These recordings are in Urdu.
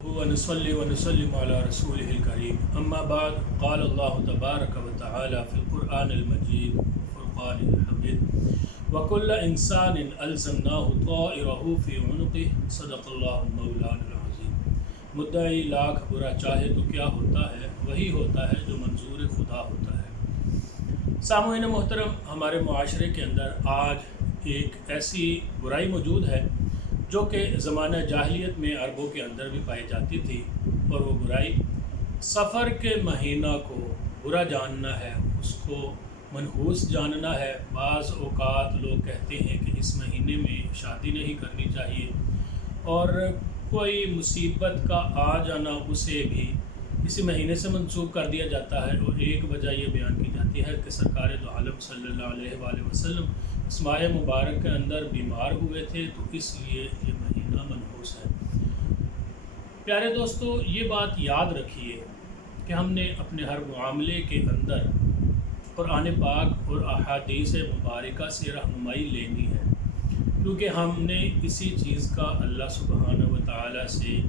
ونصلي ونسلم على رسوله الكريم أما بعد قال الله تبارك وتعالى في القرآن المجيد والفرقان الحميد وكل إنسان ألزمناه طائره في عنقه صدق الله مولانا العظيم۔ مدعی لاکھ برا چاہے تو کیا ہوتا ہے، وہی ہوتا ہے جو منظور خدا ہوتا ہے۔ سامعین محترم، ہمارے معاشرے کے اندر آج ایک ایسی برائی موجود ہے جو کہ زمانہ جاہلیت میں عربوں کے اندر بھی پائی جاتی تھی، اور وہ برائی سفر کے مہینہ کو برا جاننا ہے، اس کو منحوس جاننا ہے۔ بعض اوقات لوگ کہتے ہیں کہ اس مہینے میں شادی نہیں کرنی چاہیے، اور کوئی مصیبت کا آ جانا اسے بھی اسی مہینے سے منسوخ کر دیا جاتا ہے، اور ایک وجہ یہ بیان کی جاتی ہے کہ سرکار دو عالم صلی اللہ علیہ وآلہ وسلم اس ماہ مبارک کے اندر بیمار ہوئے تھے، تو اس لیے یہ مہینہ منحوس ہے۔ پیارے دوستو، یہ بات یاد رکھیے کہ ہم نے اپنے ہر معاملے کے اندر قرآن پاک اور احادیث مبارکہ سے رہنمائی لینی ہے، کیونکہ ہم نے اسی چیز کا اللہ سبحانہ و تعالیٰ سے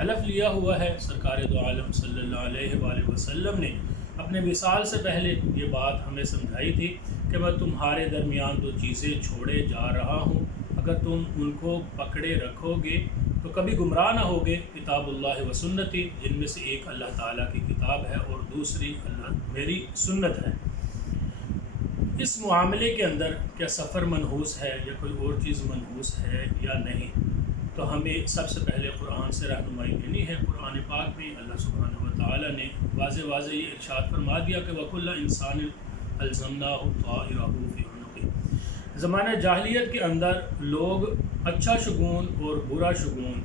حلف لیا ہوا ہے۔ سرکار دو عالم صلی اللہ علیہ وآلہ وسلم نے اپنے وصال سے پہلے یہ بات ہمیں سمجھائی تھی کہ میں تمہارے درمیان دو چیزیں چھوڑے جا رہا ہوں، اگر تم ان کو پکڑے رکھو گے تو کبھی گمراہ نہ ہوگے، کتاب اللہ و سنتی، جن میں سے ایک اللہ تعالیٰ کی کتاب ہے اور دوسری میری سنت ہے۔ اس معاملے کے اندر کیا سفر منحوس ہے یا کوئی اور چیز منحوس ہے یا نہیں، تو ہمیں سب سے پہلے قرآن سے رہنمائی لینی ہے۔ قرآن پاک میں اللہ سبحانہ و تعالیٰ نے واضح یہ ارشاد فرما دیا کہ وَكُلَّ إِنسَانٍ أَلْزَمْنَاهُ طَائِرَهُ فِي عُنُقِهِ۔ زمانہ جاہلیت کے اندر لوگ اچھا شگون اور برا شگون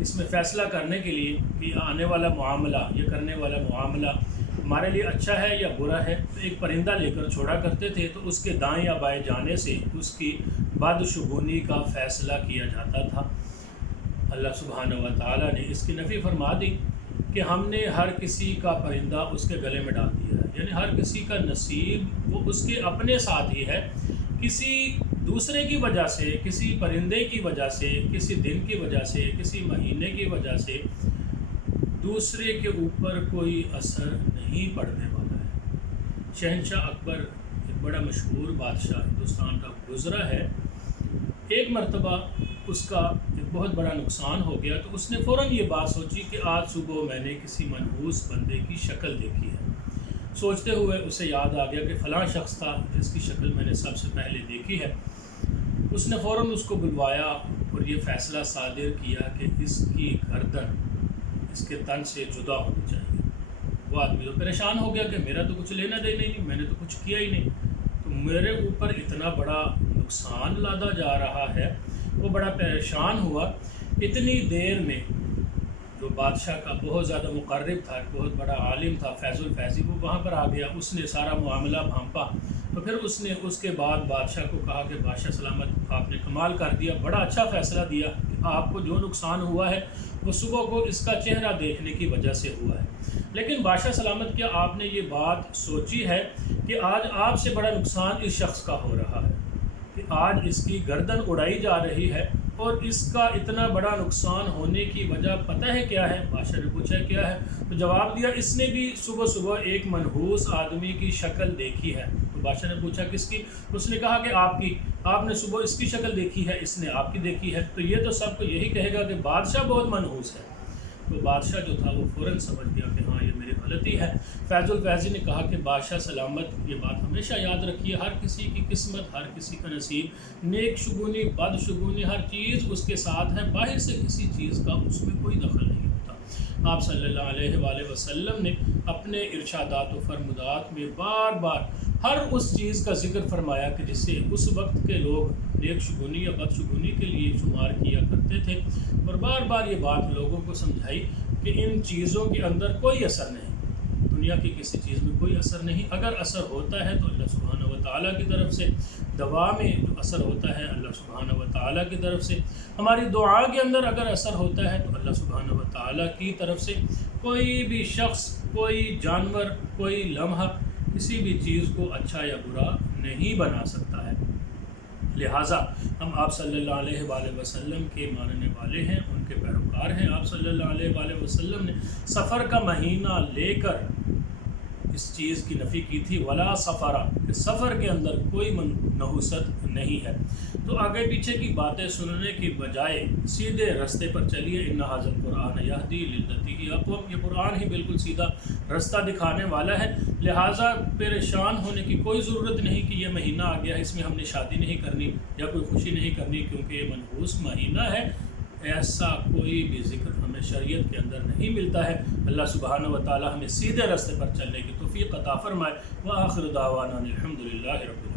اس میں فیصلہ کرنے کے لیے کہ آنے والا معاملہ، یہ کرنے والا معاملہ ہمارے لیے اچھا ہے یا برا ہے، تو ایک پرندہ لے کر چھوڑا کرتے تھے، تو اس کے دائیں یا بائیں جانے سے اس کی بدشگونی کا فیصلہ کیا جاتا تھا۔ اللہ سبحانہ و تعالیٰ نے اس کی نفی فرما دی کہ ہم نے ہر کسی کا پرندہ اس کے گلے میں ڈال دیا ہے، یعنی ہر کسی کا نصیب وہ اس کے اپنے ساتھ ہی ہے۔ کسی دوسرے کی وجہ سے، کسی پرندے کی وجہ سے، کسی دن کی وجہ سے، کسی مہینے کی وجہ سے دوسرے کے اوپر کوئی اثر نہیں پڑنے والا ہے۔ شہنشاہ اکبر ایک بڑا مشہور بادشاہ ہندوستان کا گزرا ہے۔ ایک مرتبہ اس کا ایک بہت بڑا نقصان ہو گیا، تو اس نے فوراً یہ بات سوچی کہ آج صبح میں نے کسی منحوس بندے کی شکل دیکھی ہے۔ سوچتے ہوئے اسے یاد آ گیا کہ فلاں شخص تھا جس کی شکل میں نے سب سے پہلے دیکھی ہے۔ اس نے فوراً اس کو بلوایا اور یہ فیصلہ صادر کیا کہ اس کی گردن اس کے تن سے جدا ہونی چاہیے۔ وہ آدمی تو پریشان ہو گیا کہ میرا تو کچھ لینا دینا ہی نہیں، میں نے تو کچھ کیا ہی نہیں، تو میرے اوپر اتنا بڑا نقصان لادا جا رہا ہے۔ وہ بڑا پریشان ہوا۔ اتنی دیر میں جو بادشاہ کا بہت زیادہ مقرب تھا، بہت بڑا عالم تھا، فیض الفیضی، وہ وہاں پر آ گیا۔ اس نے سارا معاملہ بھانپا، تو پھر اس نے اس کے بعد بادشاہ کو کہا کہ بادشاہ سلامت، آپ نے کمال کر دیا، بڑا اچھا فیصلہ دیا کہ آپ کو جو نقصان ہوا ہے وہ صبح کو اس کا چہرہ دیکھنے کی وجہ سے ہوا ہے۔ لیکن بادشاہ سلامت، کیا آپ نے یہ بات سوچی ہے کہ آج آپ سے بڑا نقصان اس شخص کا ہو رہا ہے، کہ آج اس کی گردن اڑائی جا رہی ہے، اور اس کا اتنا بڑا نقصان ہونے کی وجہ پتہ ہے کیا ہے؟ بادشاہ نے پوچھا کیا ہے؟ تو جواب دیا اس نے بھی صبح صبح ایک منحوس آدمی کی شکل دیکھی ہے۔ تو بادشاہ نے پوچھا کس کی؟ اس نے کہا کہ آپ کی، آپ نے صبح اس کی شکل دیکھی ہے، اس نے آپ کی دیکھی ہے، تو یہ تو سب کو یہی کہے گا کہ بادشاہ بہت منحوس ہے۔ تو بادشاہ جو تھا وہ فوراً سمجھ گیا کہ ہاں یہ میری غلطی ہے۔ فیض الفیضی نے کہا کہ بادشاہ سلامت، یہ بات ہمیشہ یاد رکھیے، ہر کسی کی قسمت، ہر کسی کا نصیب، نیک شگونی، بد شگونی، ہر چیز اس کے ساتھ ہے، باہر سے کسی چیز کا اس میں کوئی دخل نہیں ہوتا۔ آپ صلی اللہ علیہ وآلہ وسلم نے اپنے ارشادات و فرمودات میں بار بار ہر اس چیز کا ذکر فرمایا کہ جسے اس وقت کے لوگ نیک شگونی یا بد شگونی کے لیے شمار کیا کرتے تھے، اور بار بار یہ بات لوگوں کو سمجھائی کہ ان چیزوں کے اندر کوئی اثر نہیں، دنیا کی کسی چیز میں کوئی اثر نہیں۔ اگر اثر ہوتا ہے تو اللہ سبحانہ و تعالیٰ کی طرف سے، دوا میں جو اثر ہوتا ہے اللہ سبحانہ و تعالیٰ کی طرف سے، ہماری دعا کے اندر اگر اثر ہوتا ہے تو اللہ سبحانہ و تعالیٰ کی طرف سے۔ کوئی بھی شخص، کوئی جانور، کوئی لمحہ کسی بھی چیز کو اچھا یا برا نہیں بنا سکتا ہے۔ لہٰذا ہم آپ صلی اللہ علیہ وآلہ وسلم کے ماننے والے ہیں، ان کے پیروکار ہیں۔ آپ صلی اللہ علیہ وآلہ وسلم نے سفر کا مہینہ لے کر اس چیز کی نفی کی تھی، ولا سفرہ، کہ سفر کے اندر کوئی نحوست نہیں ہے۔ تو آگے پیچھے کی باتیں سننے کی بجائے سیدھے رستے پر چلیے۔ ان ھذا القرآن یہدی للتی ہی اقوم، یہ قرآن ہی بالکل سیدھا رستہ دکھانے والا ہے، لہٰذا پریشان ہونے کی کوئی ضرورت نہیں کہ یہ مہینہ آ گیا اس میں ہم نے شادی نہیں کرنی یا کوئی خوشی نہیں کرنی کیونکہ یہ منحوس مہینہ ہے۔ ایسا کوئی بھی ذکر ہمیں شریعت کے اندر نہیں ملتا ہے۔ اللہ سبحانہ و تعالی ہمیں سیدھے راستے پر چلنے کی توفیق عطا فرمائے۔ وآخر دعوانا الحمد للہ رب العالمین۔